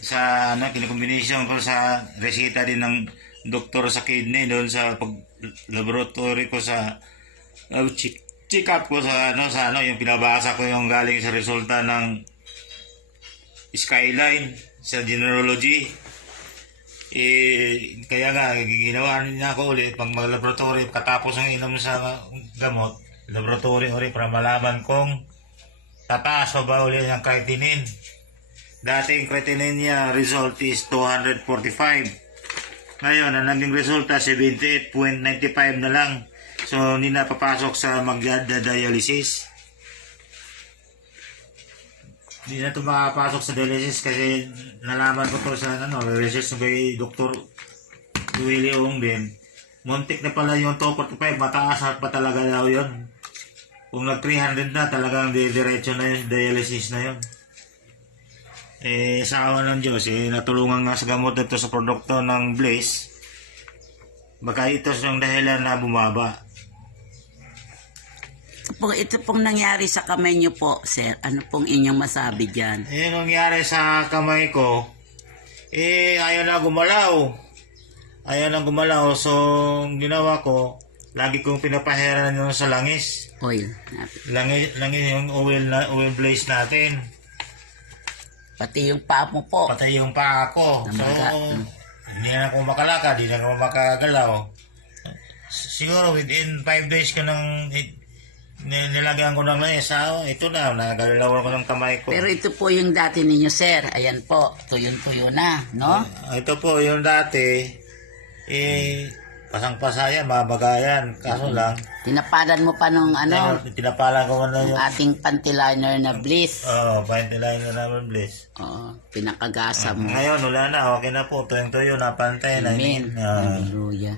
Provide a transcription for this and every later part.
sa ano, kinokombinasyon ko sa resita din ng doktor sa kidney doon sa pag laboratory ko sa check up ko sa ano yung pinabasa ko yung galing sa resulta ng Skyline sa generology. Kaya nga ginawa niya ako ulit pag mag-laboratory katapos ng inom sa gamot, laboratory ulit para malaman kung tataas pa ba ulit ang creatinine. Dating creatinine niya result is 245. Ngayon, ang naging resulta 78.95 na lang. So, hindi na papasok sa magda-dialysis. Hindi na ito makapasok sa dialysis kasi nalaman ko to sa research ng kay Dr. Willie Ong din. Muntik na pala yung 245, mataas pa talaga daw yun. Kung nag 300 na, talagang diretso na yung dialysis na yun. Sa awa ng Diyos, natulungan nga sa gamot ito sa produkto ng Blaze. Baka ito yung dahilan na bumaba. Ito pong nangyari sa kamay niyo po, sir. Ano pong inyong masabi dyan? Nangyari sa kamay ko, ayaw na gumalaw. Ayaw na gumalaw. So, ginawa ko, lagi kong pinapaheran yun sa langis. Oil. Langis yung oil Blaze natin. Pati yung paa mo po. Pati yung paa ko. So, hindi na ako makalakad, hindi na ako makagalaw. Siguro within 5 days ko nang nilagyan ko ng mesa, ito na, nagalaw ko ng kamay ko. Pero ito po yung dati ninyo, sir. Ayan po, tuyong-tuyo na, no? Ito po yung dati, pasang-pasaya, mabagayan. Kaso lang, Tinapalan mo pa nung tinapalan ko na yung ating panty liner na Bliss. pantilayan na naman Bliss. Oo, pinakagasa mo. Ngayon, wala na, okay na po. Tuyong-tuyo, napantay na. Amen. Hallelujah.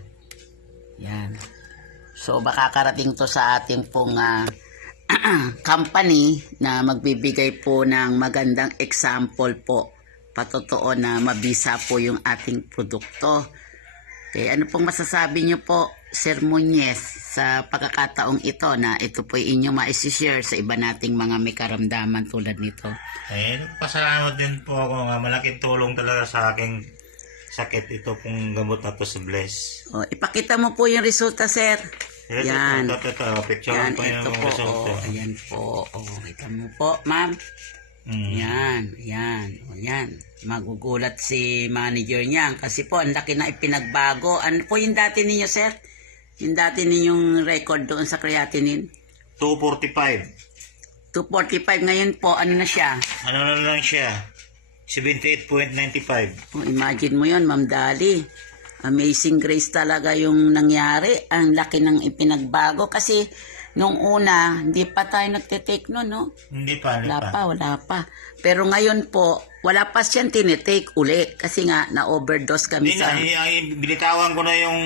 Yan. So, baka karating to sa ating pong company na magbibigay po ng magandang example po. Patotoo na mabisa po yung ating produkto. Okay, ano pong masasabi niyo po, Sir Muñez, sa pagkakataong ito na ito po inyong ma-share sa iba nating mga may karamdaman tulad nito? Pasalamat din po ako nga. Malaking tulong talaga sa aking sakit ito pong gamot na to sa Bless. Ipakita mo po yung resulta, sir. Yan. Ito, picture Yan, po yung ito po. resulta. Ayan po. Kita mo po, ma'am. Yan. Magugulat si manager niya kasi po ang laki na ipinagbago. Ano po yung dati ninyo, sir? Yung dati ninyong record doon sa creatinine? 245. 245 ngayon po, ano na siya? Ano na lang siya? 78.95. Imagine mo yon, Ma'am Dali. Amazing grace talaga yung nangyari. Ang laki ng ipinagbago kasi nung una, hindi pa tayo nagtitake nun, no? Hindi pa. Wala pa. Pero ngayon po, wala pa siyang tinitake uli kasi nga na-overdose kami Binitawan ko na yung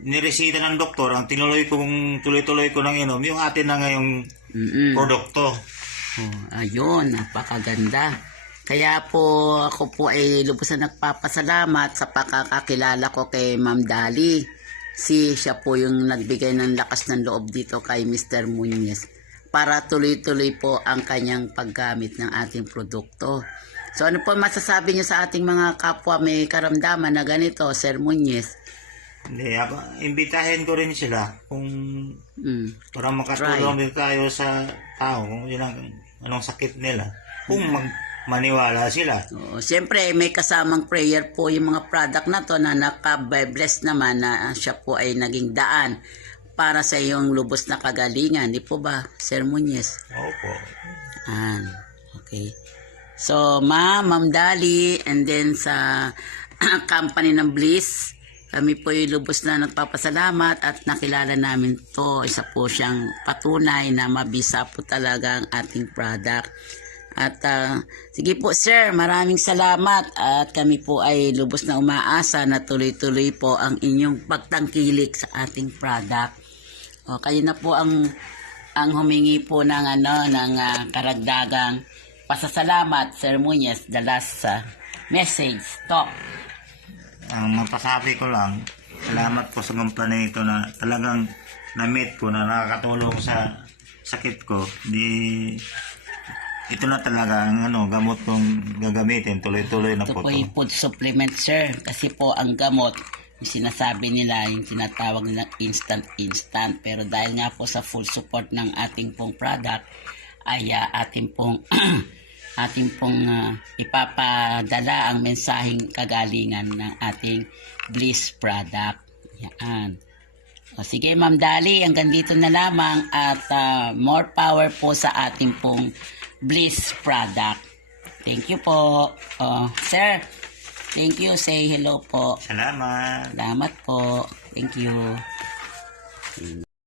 niresita ng doktor. Ang tuloy-tuloy ko nang inom, yung atin na ngayong produkto. Ayun, napakaganda. Kaya po ako po ay lubos na nagpapasalamat sa pagkakakilala ko kay Ma'am Dali. Siya po yung nagbigay ng lakas ng loob dito kay Mr. Muñez para tuloy-tuloy po ang kanyang paggamit ng ating produkto. So ano po masasabi niyo sa ating mga kapwa may karamdaman na ganito, Sir Muñez? Hindi, imbitahin ko rin sila kung para makatulong din tayo sa tao kung anong sakit nila. Kung maniwala sila. Siyempre, may kasamang prayer po yung mga product na to na naka-bless naman na siya po ay naging daan para sa iyong lubos na kagalingan. Di po ba, Sir Muñez? Opo. Okay. So, Ma'am Dali, and then sa company ng Bliss, kami po ay lubos na nagpapasalamat at nakilala namin to. Isa po siyang patunay na mabisa po talaga ang ating product. At sige po sir, maraming salamat at kami po ay lubos na umaasa na tuloy-tuloy po ang inyong pagtangkilik sa ating product. Kayo na po ang humingi po ng karagdagang pasasalamat, Sir Muñez, the last message, talk. Ang mapasabi ko lang, salamat po sa kumpanya ito na talagang na-meet ko na nakakatulong sa sakit ko. ito na talaga ang gamot kong gagamitin. Tuloy-tuloy na Ito po po to. yung food supplement, sir. Kasi po ang gamot, yung sinasabi nila, yung tinatawag nila instant. Pero dahil nga po sa full support ng ating pong product, ay ating pong ipapadala ang mensaheng kagalingan ng ating Bliss product. Yan. O sige, Ma'am Dali, hanggang dito na lamang at more power po sa ating pong Bliss product. Thank you po. Sir, thank you. Say hello po. Salamat. Salamat po. Thank you.